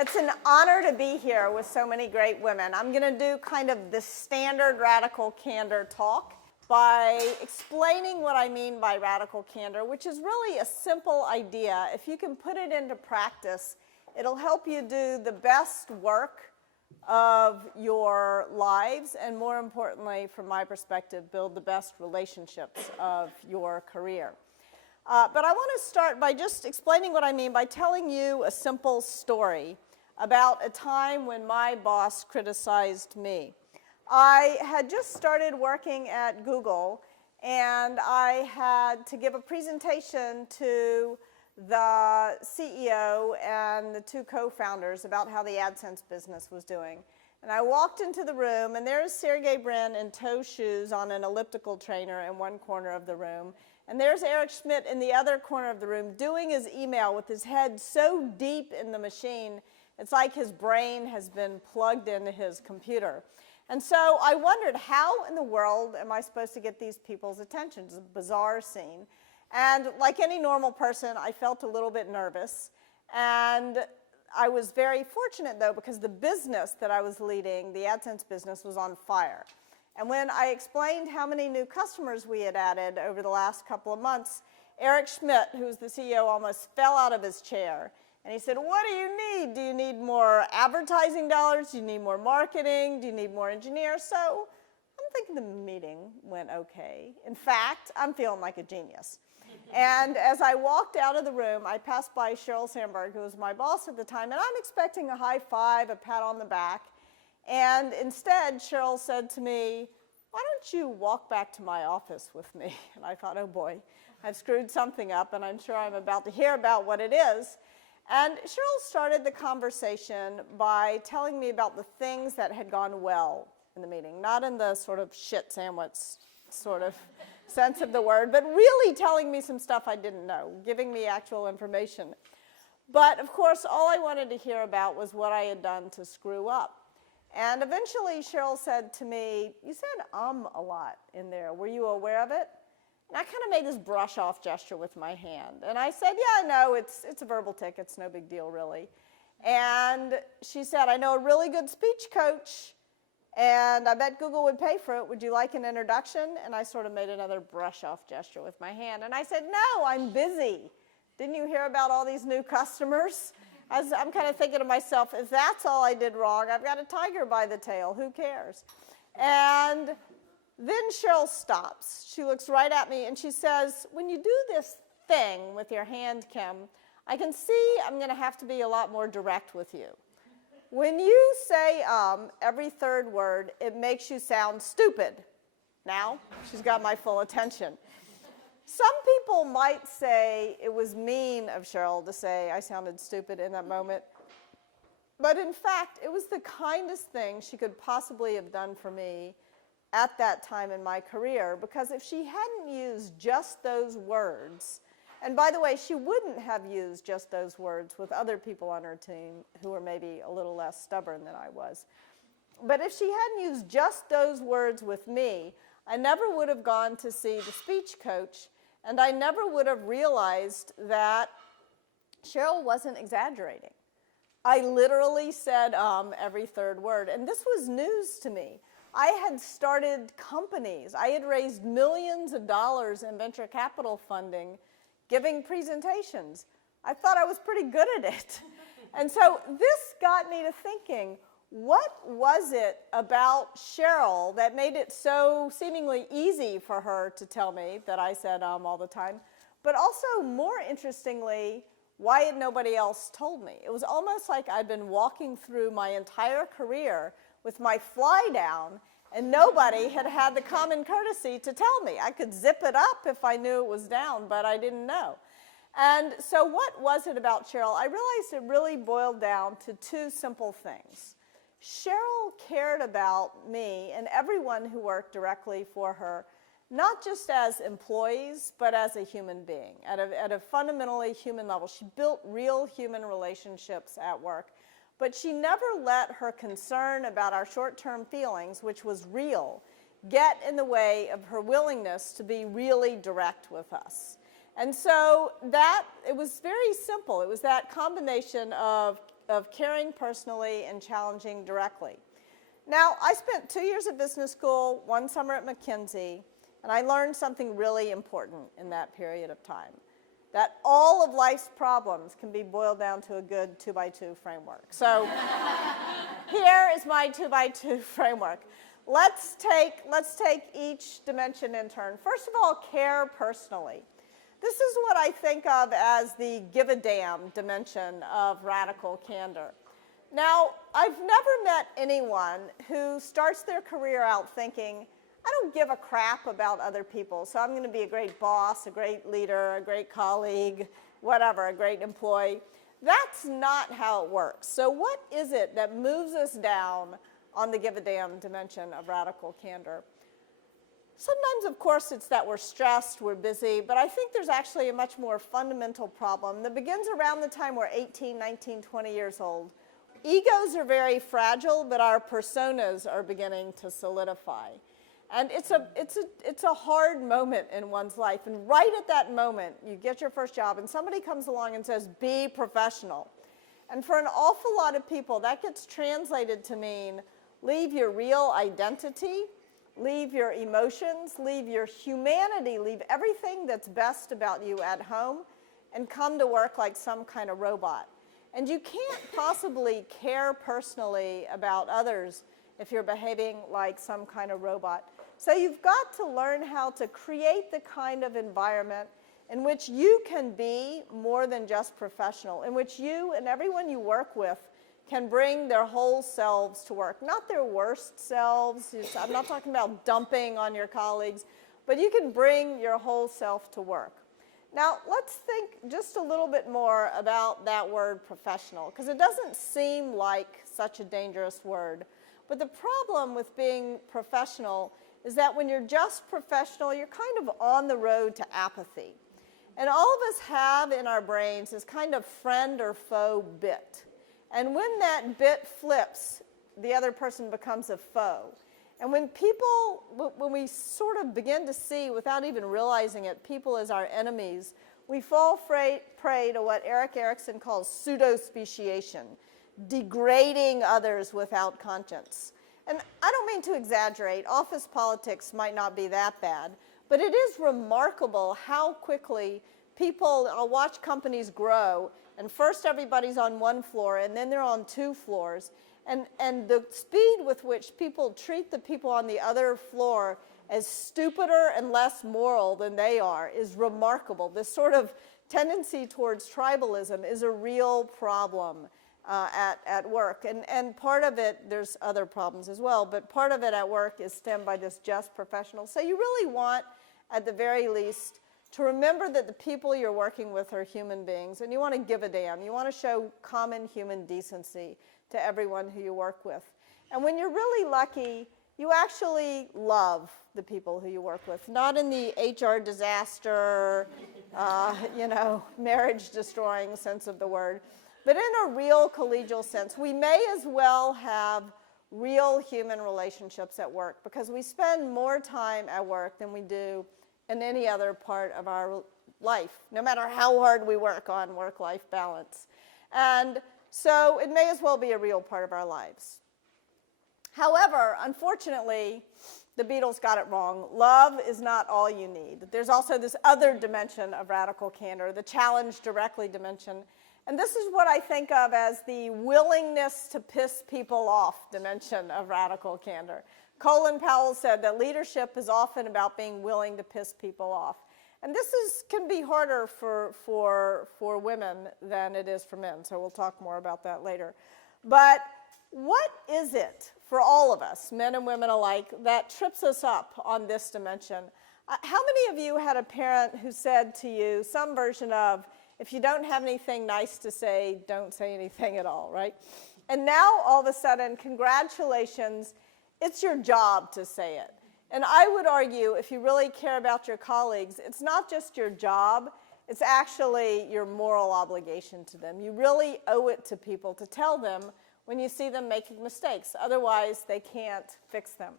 It's an honor to be here with so many great women. I'm going to do kind of the standard radical candor talk by explaining what I mean by radical candor, which is really a simple idea. If you can put it into practice, it'll help you do the best work of your lives, and more importantly, from my perspective, build the best relationships of your career. But I want to start by just explaining what I mean by telling you a simple story about a time when my boss criticized me. I had just started working at Google, and I had to give a presentation to the CEO and the two co-founders about how the AdSense business was doing. And I walked into the room, and there's Sergey Brin in toe shoes on an elliptical trainer in one corner of the room. And there's Eric Schmidt in the other corner of the room doing his email with his head so deep in the machine, it's like his brain has been plugged into his computer. And so I wondered, how in the world am I supposed to get these people's attention? It's a bizarre scene. And like any normal person, I felt a little bit nervous. And I was very fortunate, though, because the business that I was leading, the AdSense business, was on fire. And when I explained how many new customers we had added over the last couple of months, Eric Schmidt, who's the CEO, almost fell out of his chair. And he said, "What do you need? Do you need more advertising dollars? Do you need more marketing? Do you need more engineers?" So I'm thinking the meeting went okay. In fact, I'm feeling like a genius. And as I walked out of the room, I passed by Sheryl Sandberg, who was my boss at the time, and I'm expecting a high five, a pat on the back. And instead, Sheryl said to me, "Why don't you walk back to my office with me?" And I thought, oh boy, I've screwed something up, and I'm sure I'm about to hear about what it is. And Sheryl started the conversation by telling me about the things that had gone well in the meeting, not in the sort of shit sandwich sort of sense of the word, but really telling me some stuff I didn't know, giving me actual information. But of course, all I wanted to hear about was what I had done to screw up. And eventually, Sheryl said to me, "You said a lot in there. Were you aware of it?" And I kind of made this brush-off gesture with my hand. And I said, "Yeah, no, it's a verbal tic. It's no big deal, really." And she said, "I know a really good speech coach, and I bet Google would pay for it. Would you like an introduction?" And I sort of made another brush-off gesture with my hand. And I said, "No, I'm busy. Didn't you hear about all these new customers?" I'm kind of thinking to myself, if that's all I did wrong, I've got a tiger by the tail. Who cares? And then Sheryl stops. She looks right at me, and she says, "When you do this thing with your hand, Kim, I can see I'm going to have to be a lot more direct with you. When you say every third word, it makes you sound stupid." Now, she's got my full attention. Some people might say it was mean of Sheryl to say I sounded stupid in that moment. But in fact, it was the kindest thing she could possibly have done for me at that time in my career, because if she hadn't used just those words, and by the way, she wouldn't have used just those words with other people on her team who were maybe a little less stubborn than I was. But if she hadn't used just those words with me, I never would have gone to see the speech coach, and I never would have realized that Sheryl wasn't exaggerating. I literally said every third word, and this was news to me. I had started companies. I had raised millions of dollars in venture capital funding, giving presentations. I thought I was pretty good at it. And so this got me to thinking, what was it about Sheryl that made it so seemingly easy for her to tell me that I said all the time? But also, more interestingly, why had nobody else told me? It was almost like I'd been walking through my entire career with my fly down, and nobody had had the common courtesy to tell me. I could zip it up if I knew it was down, but I didn't know. And so what was it about Sheryl? I realized it really boiled down to two simple things. Sheryl cared about me and everyone who worked directly for her, not just as employees, but as a human being, at a fundamentally human level. She built real human relationships at work, but she never let her concern about our short-term feelings, which was real, get in the way of her willingness to be really direct with us. And so it was very simple. It was that combination of of caring personally and challenging directly. Now, I spent 2 years at business school, 1 summer at McKinsey, and I learned something really important in that period of time, that all of life's problems can be boiled down to a good 2x2 framework. So here is my 2x2 framework. Let's take each dimension in turn. First of all, care personally. This is what I think of as the give a damn dimension of radical candor. Now, I've never met anyone who starts their career out thinking, I don't give a crap about other people, so I'm going to be a great boss, a great leader, a great colleague, whatever, a great employee. That's not how it works. So what is it that moves us down on the give a damn dimension of radical candor? Sometimes, of course, it's that we're stressed, we're busy, but I think there's actually a much more fundamental problem that begins around the time we're 18, 19, 20 years old. Egos are very fragile, but our personas are beginning to solidify. And it's a hard moment in one's life. And right at that moment, you get your first job, and somebody comes along and says, be professional. And for an awful lot of people, that gets translated to mean leave your real identity, leave your emotions, leave your humanity, leave everything that's best about you at home, and come to work like some kind of robot. And you can't possibly care personally about others if you're behaving like some kind of robot. So you've got to learn how to create the kind of environment in which you can be more than just professional, in which you and everyone you work with can bring their whole selves to work. Not their worst selves. I'm not talking about dumping on your colleagues, but you can bring your whole self to work. Now, let's think just a little bit more about that word professional, because it doesn't seem like such a dangerous word. But the problem with being professional is that when you're just professional, you're kind of on the road to apathy. And all of us have in our brains this kind of friend or foe bit. And when that bit flips, the other person becomes a foe. And when we sort of begin to see, without even realizing it, people as our enemies, we fall prey to what Erik Erikson calls pseudo-speciation, degrading others without conscience. And I don't mean to exaggerate. Office politics might not be that bad, but it is remarkable how quickly I'll watch companies grow, and first everybody's on one floor, and then they're on 2 floors. And the speed with which people treat the people on the other floor as stupider and less moral than they are is remarkable. This sort of tendency towards tribalism is a real problem at work. And part of it, there's other problems as well, but part of it at work is stemmed by this just professional. So you really want, at the very least, to remember that the people you're working with are human beings, and you want to give a damn. You want to show common human decency to everyone who you work with. And when you're really lucky, you actually love the people who you work with, not in the HR disaster, marriage-destroying sense of the word, but in a real collegial sense. We may as well have real human relationships at work because we spend more time at work than we do in any other part of our life, no matter how hard we work on work-life balance. And so it may as well be a real part of our lives. However, unfortunately, the Beatles got it wrong. Love is not all you need. There's also this other dimension of radical candor, the challenge directly dimension. And this is what I think of as the willingness to piss people off dimension of radical candor. Colin Powell said that leadership is often about being willing to piss people off. And this can be harder for women than it is for men, so we'll talk more about that later. But what is it for all of us, men and women alike, that trips us up on this dimension? How many of you had a parent who said to you some version of, if you don't have anything nice to say, don't say anything at all, right? And now, all of a sudden, congratulations, it's your job to say it. And I would argue, if you really care about your colleagues, it's not just your job, it's actually your moral obligation to them. You really owe it to people to tell them when you see them making mistakes. Otherwise, they can't fix them.